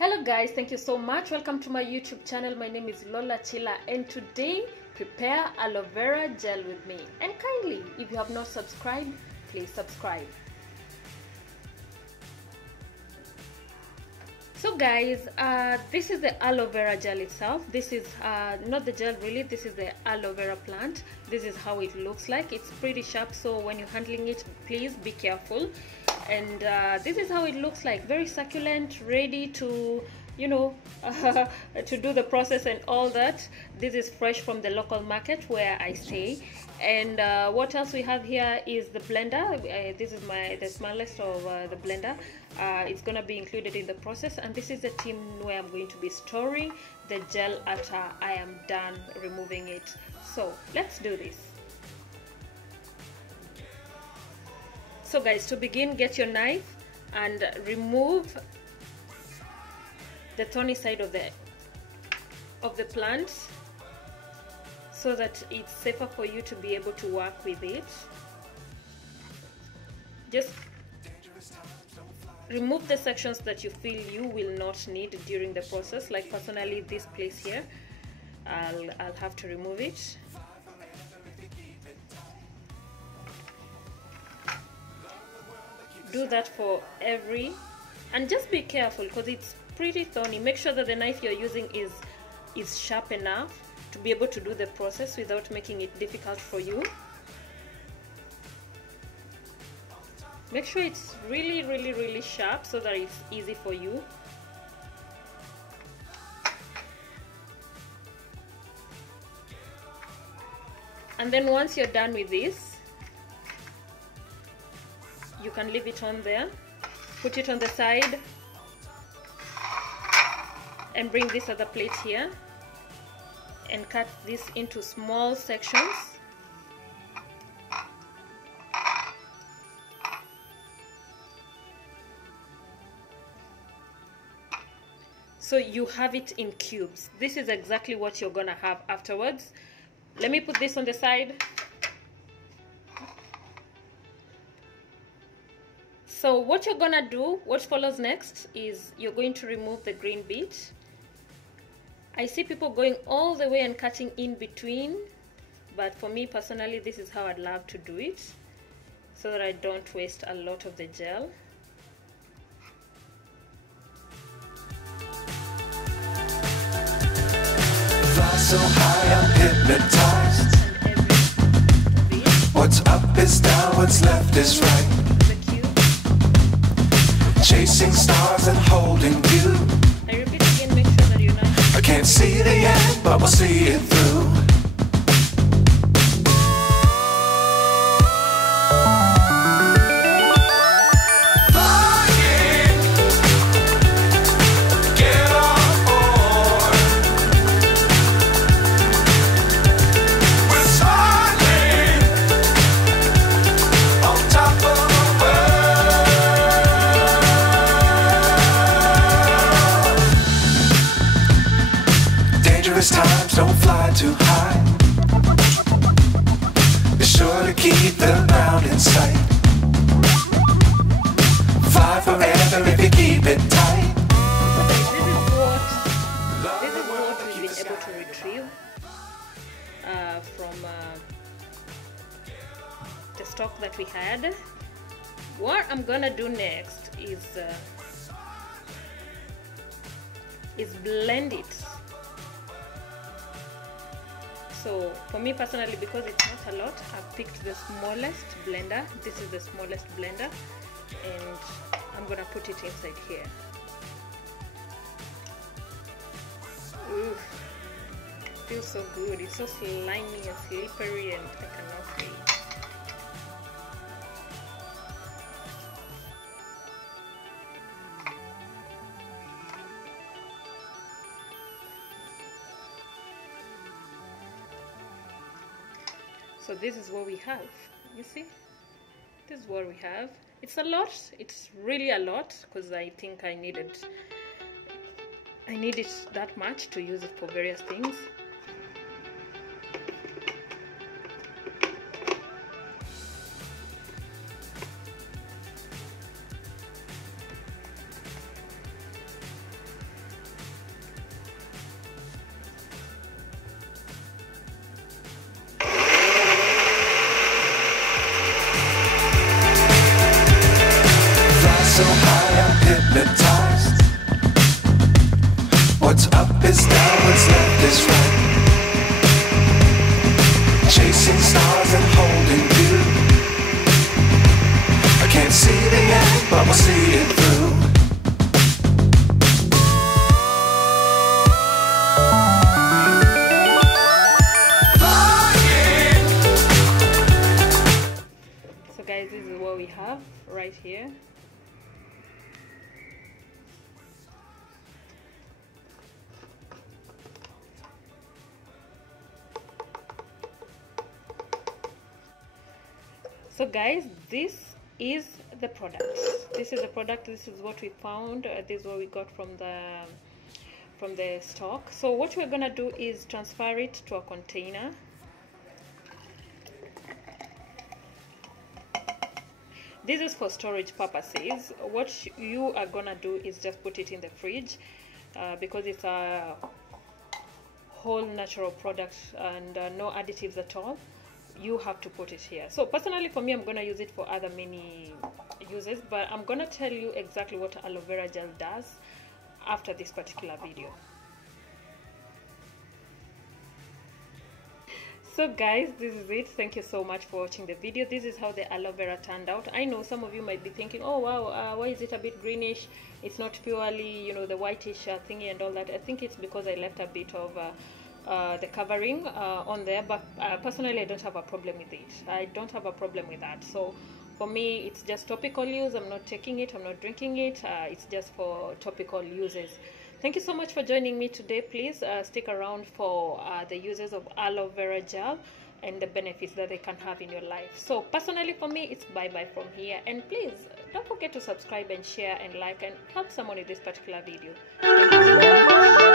Hello guys, thank you so much. Welcome to my YouTube channel. My name is Lola Chila, and today prepare aloe vera gel with me. And kindly, if you have not subscribed, please subscribe. So guys, this is the aloe vera gel itself. This is not the gel really, this is the aloe vera plant. This is how it looks like. It's pretty sharp, so when you're handling it, please be careful. And this is how it looks like, very succulent, ready to, you know, to do the process and all that. This is fresh from the local market where I stay. And what else we have here is the blender. This is the smallest of the blender. It's gonna be included in the process, and this is the tin where I'm going to be storing the gel after I am done removing it. So let's do this. So guys, to begin, get your knife and remove the thorny side of the plant so that it's safer for you to be able to work with it. Just remove the sections that you feel you will not need during the process. Like personally, this place here, I'll have to remove it. Do that for every, and just be careful because it's pretty thorny. Make sure that the knife you're using is sharp enough to be able to do the process without making it difficult for you. Make sure it's really sharp so that it's easy for you. And then once you're done with this, you can leave it on there, put it on the side, and bring this other plate here and cut this into small sections. So you have it in cubes. This is exactly what you're gonna have afterwards. Let me put this on the side. So what you're gonna do, what follows next is you're going to remove the green bit. I see people going all the way and cutting in between, but for me personally, this is how I'd love to do it so that I don't waste a lot of the gel. Fly so high, I'm hypnotized. What's up is down, what's left is right. Chasing stars and holding you. I repeat again, make sure that you're not. I can't see the end, but we'll see it through. Times don't fly too high. Be sure to keep the ground in sight. Fly forever if you keep it tight. This is what we've been able to retrieve from the stock that we had. What I'm gonna do next is blend it. So for me personally, because it's not a lot, I've picked the smallest blender. This is the smallest blender, and I'm gonna put it inside here. Ooh, it feels so good. It's so slimy and slippery, and I cannot wait. So this is what we have. You see, this is what we have. It's a lot. It's really a lot because I think I needed that much to use it for various things. So guys, this is the product. This is the product. This is what we found. This is what we got from the stock. So what we're gonna do is transfer it to a container. This is for storage purposes. What you are gonna do is just put it in the fridge because it's a whole natural product and no additives at all. You have to put it here. So personally for me, I'm gonna use it for other many uses, but I'm gonna tell you exactly what aloe vera gel does after this particular video. So guys, this is it. Thank you so much for watching the video. This is how the aloe vera turned out. I know some of you might be thinking, oh wow, why is it a bit greenish? It's not purely, you know, the whitish thingy and all that. I think it's because I left a bit of the covering on there, but personally I don't have a problem with it. I don't have a problem with that. So for me, it's just topical use. I'm not taking it, I'm not drinking it. It's just for topical uses. Thank you so much for joining me today. Please stick around for the uses of aloe vera gel and the benefits that they can have in your life. So personally for me, it's bye-bye from here. And please don't forget to subscribe and share and like and help someone with this particular video. Thank you so much.